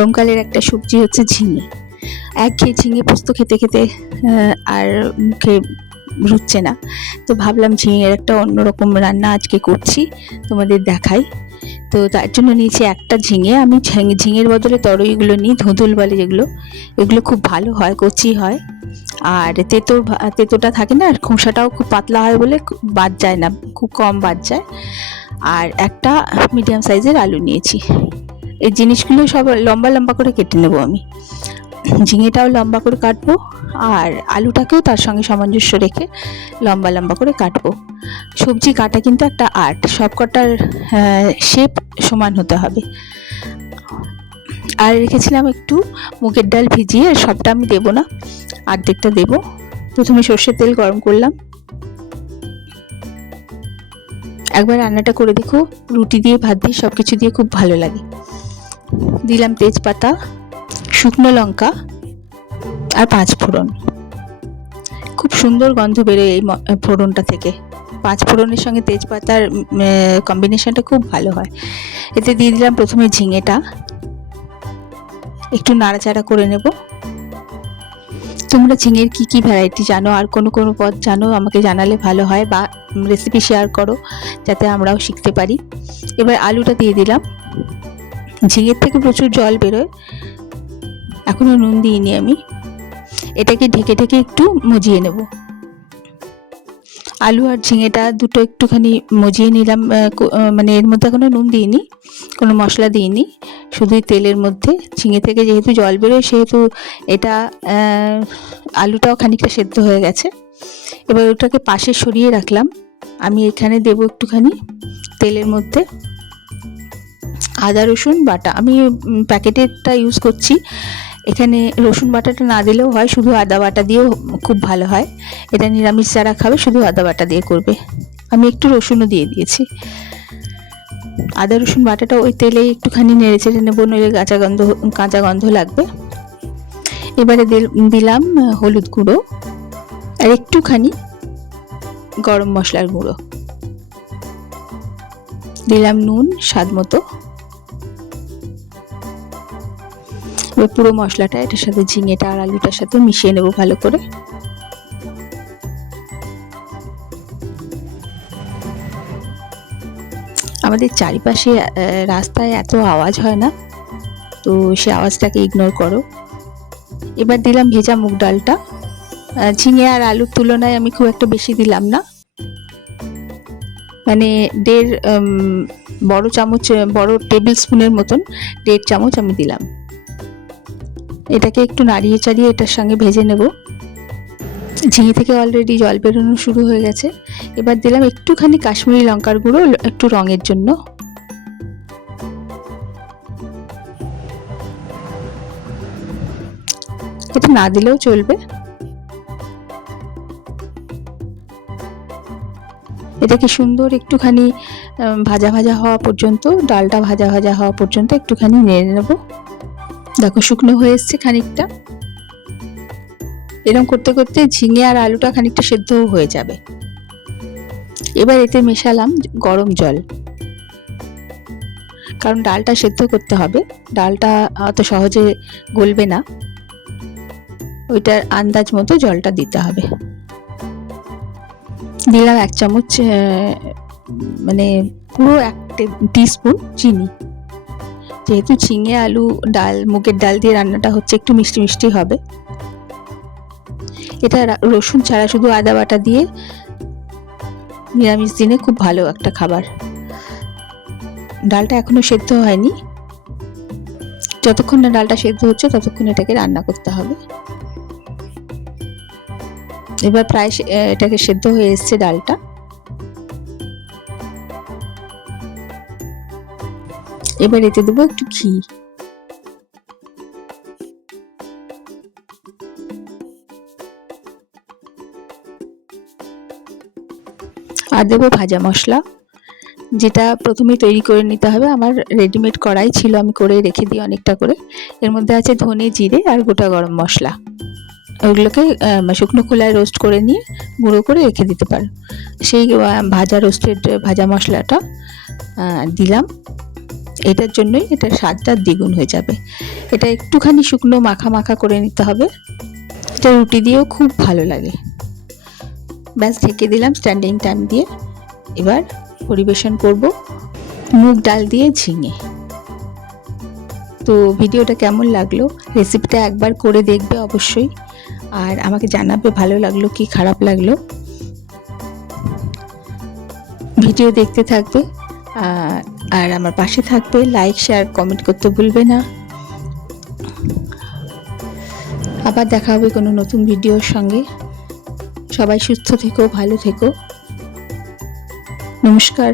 গরমকালের একটা সবজি হচ্ছে ঝিঙে। একঘেয়ে ঝিঙে পোস্ত খেতে খেতে আর মুখে রুচছে না, তো ভাবলাম ঝিঙের একটা অন্যরকম রান্না আজকে করছি, তোমাদের দেখাই। তো তার জন্য নিয়েছি একটা ঝিঙে। আমি ঝিঙের বদলে তরইগুলো নিই, ধুঁধুল বলে যেগুলো, এগুলো খুব ভালো হয়, কচি হয়, আর তেতোটা থাকে না, আর খোসাটাও খুব পাতলা হয় বলে বাদ যায় না, খুব কম বাদ যায়। আর একটা মিডিয়াম সাইজের আলু নিয়েছি। এই জিনিসগুলো সব লম্বা লম্বা করে কেটে নেব আমি। ঝিঙেটাও লম্বা করে কাটবো, আর আলুটাকেও তার সঙ্গে সামঞ্জস্য রেখে লম্বা লম্বা করে কাটবো। সবজি কাটা কিন্তু একটা আর্ট, সব কটার শেপ সমান হতে হবে। আর রেখেছিলাম একটু মুগের ডাল ভিজিয়ে, সবটা আমি দেবো না, অর্ধেকটা দেবো। প্রথমে সর্ষের তেল গরম করলাম। একবার রান্নাটা করে দেখো, রুটি দিয়ে ভাত দিয়ে সব কিছু দিয়ে খুব ভালো লাগে। দিলাম তেজপাতা, শুকনো লঙ্কা আর 5 ফোড়ন। খুব সুন্দর গন্ধ বেরোয় এই ফোড়নটা থেকে। 5 ফোড়নের সঙ্গে তেজপাতার কম্বিনেশনটা খুব ভালো হয়। এতে দিয়ে দিলাম প্রথমে ঝিঙেটা, একটু নাড়াচাড়া করে নেব। তোমরা ঝিঙের কি ভ্যারাইটি জানো, আর কোনো পদ জানো, আমাকে জানালে ভালো হয়, বা রেসিপি শেয়ার করো যাতে আমরাও শিখতে পারি। এবার আলুটা দিয়ে দিলাম। ঝিঙের থেকে প্রচুর জল বেরোয়, এখনো নুন দিইনি আমি। এটাকে ঢেকে ঢেকে একটু মজিয়ে নেব। আলু আর ঝিঙেটা দুটো একটুখানি মজিয়ে নিলাম, মানে এর মধ্যে এখনো নুন দিইনি, কোনো মশলা দিইনি, শুধুই তেলের মধ্যে। ঝিঙে থেকে যেহেতু জল বেরোয়, সেহেতু এটা আলুটাও খানিকটা সেদ্ধ হয়ে গেছে। এবার ওটাকে পাশে সরিয়ে রাখলাম। আমি এখানে দেবো একটুখানি তেলের মধ্যে আদা রসুন বাটা। আমি প্যাকেটেরটা ইউজ করছি। এখানে রসুন বাটাটা না দিলেও হয়, শুধু আদা বাটা দিয়েও খুব ভালো হয়। এটা নিরামিষ যারা খাবে শুধু আদা বাটা দিয়ে করবে। আমি একটু রসুনও দিয়ে দিয়েছি। আদা রসুন বাটাটা ওই তেলেই একটুখানি নেড়ে চেড়ে নেবো, নইলে কাঁচা গন্ধ লাগবে। এবারে দিলাম হলুদ গুঁড়ো আর একটুখানি গরম মশলার গুঁড়ো, দিলাম নুন স্বাদ মতো। পুরো মশলাটা এটার সাথে, ঝিঙেটা আর আলুটার সাথে মিশিয়ে নেব ভালো করে। আমাদের চারিপাশে রাস্তায় এত আওয়াজ হয় না, তো সে আওয়াজটাকে ইগনোর করো। এবার দিলাম ভেজা মুগ ডালটা। ঝিঙে আর আলুর তুলনায় আমি খুব একটা বেশি দিলাম না, মানে 1.5 বড় চামচ, বড় টেবিল স্পুনের মতন 1.5 চামচ আমি দিলাম। এটাকে একটু নাড়িয়ে চাড়িয়ে এটার সঙ্গে ভেজে নেব। ঝিঙে থেকে অলরেডি জল বেরোনো শুরু হয়ে গেছে। এবার দিলাম একটুখানি কাশ্মীরি লঙ্কার গুঁড়ো, একটু রঙের জন্য। এটা না দিলেও চলবে। এটাকে সুন্দর একটুখানি ভাজা ভাজা হওয়া পর্যন্ত, ডালটা ভাজা ভাজা হওয়া পর্যন্ত একটুখানি নেড়ে নেব। দেখো শুকনো হয়ে এসছে খানিকটা। এরকম করতে করতে ঝিঙে আর আলুটা খানিকটা সেদ্ধও হয়ে যাবে। এবার এতে মেশালাম গরম জল, কারণ ডালটা সেদ্ধ করতে হবে, ডালটা অত সহজে গলবে না, ওইটার আন্দাজ মতো জলটা দিতে হবে। দিলাম 1 চামচ, মানে পুরো 1 টিস্পুন চিনি। যেহেতু ঝিঙে আলু ডাল, মুগের ডাল দিয়ে রান্নাটা হচ্ছে, একটু মিষ্টি মিষ্টি হবে। এটা রসুন ছাড়া শুধু আদা বাটা দিয়ে নিরামিষ দিনে খুব ভালো একটা খাবার। ডালটা এখনো সেদ্ধ হয়নি, যতক্ষণ না ডালটা সেদ্ধ হচ্ছে ততক্ষণ এটাকে রান্না করতে হবে। এবার প্রায় এটাকে সেদ্ধ হয়ে এসছে ডালটা। এবার এতে দেবো একটু ঘি। আর দেবো ভাজা মশলা, যেটা প্রথমেই তৈরি করে নিতে হবে। আমার রেডিমেড কড়াই ছিল, আমি করে রেখে দিই অনেকটা করে। এর মধ্যে আছে ধনে, জিরে আর গোটা গরম মশলা। ওগুলোকে শুকনো খোলায় রোস্ট করে নিয়ে গুঁড়ো করে রেখে দিতে পারো। সেই ভাজা মশলাটা দিলাম। এটার জন্যই এটার স্বাদটা দ্বিগুণ হয়ে যাবে। এটা একটুখানি শুকনো মাখা মাখা করে নিতে হবে। এটা রুটি দিয়েও খুব ভালো লাগে। ব্যাস ঢেকে দিলাম স্ট্যান্ডিং টাইম দিয়ে। এবার পরিবেশন করব মুগ ডাল দিয়ে ঝিঙে। তো ভিডিওটা কেমন লাগলো, রেসিপিটা একবার করে দেখবে অবশ্যই, আর আমাকে জানাবে ভালো লাগলো কি খারাপ লাগলো। ভিডিও দেখতে থাকবে আর আমার পাশে থাকবে, লাইক শেয়ার কমেন্ট করতে ভুলবে না। আবার দেখা হবে কোনো নতুন ভিডিওর সঙ্গে। সবাই সুস্থ থেকো, ভালো থেকো। নমস্কার।